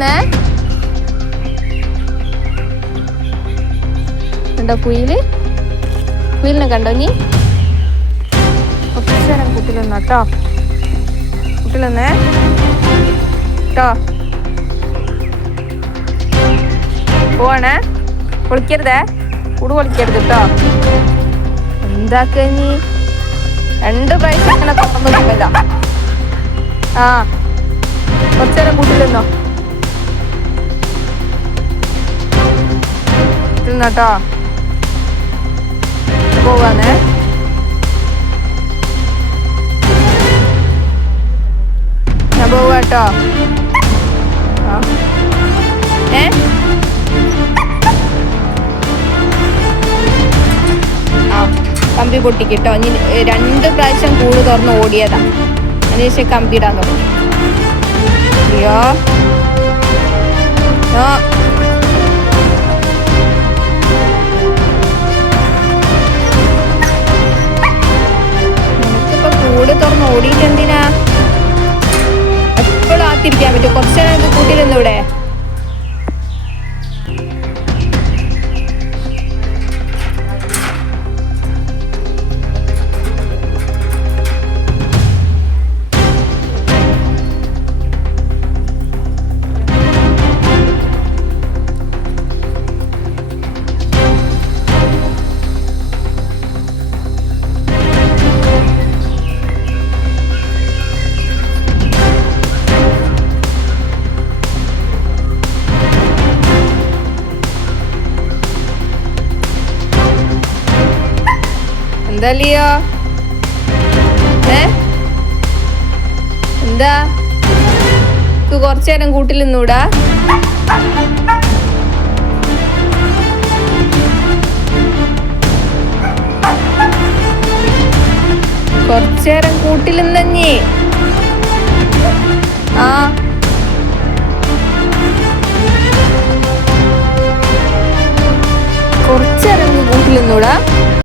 കൂട്ടിലിന്നേ കണ്ടോ കുയിലിനെ കണ്ടോ നീ? കുറച്ച് നേരം കൂട്ടിലിന്നോ കേട്ടോ. കൂട്ടിലിന്നേ കേട്ടോ. പോവാണേ, പൊളിക്കരുതേ, കൂട് പൊളിക്കരുത് കേട്ടോ. എന്താക്ക നീ? 2 പ്രാവശ്യം അങ്ങനെ തുറന്നു പോയതാ. ആ കുറച്ചേരം കൂട്ടിലിന്നോ കേട്ടോ. പോവാന്നേ. ഞാൻ പോവാ കേട്ടോ. കമ്പി പൊട്ടിക്കിട്ടോ. ഇനി 2 പ്രാവശ്യം കൂട് തുറന്ന് ഓടിയതാ. അതിനുശേഷം കമ്പി ഇടാൻ തുടങ്ങി. അയ്യോ നിനക്കിപ്പോ കൂട് തുറന്ന് ഓടിയിട്ട് എന്തിനാ? എപ്പോഴും ആത്തിരിക്കാൻ പറ്റും. കുറച്ചു നേരം കൂട്ടിലിന്നിവിടെ. എന്താ ലിയോ? എന്താ കുറച്ചേരം കൂട്ടിലിന്നൂടാ? കുറച്ചേരം കൂട്ടിലിന്നഞ്ഞി. ആ കുറച്ചേരം കൂട്ടിലിന്നൂടാ.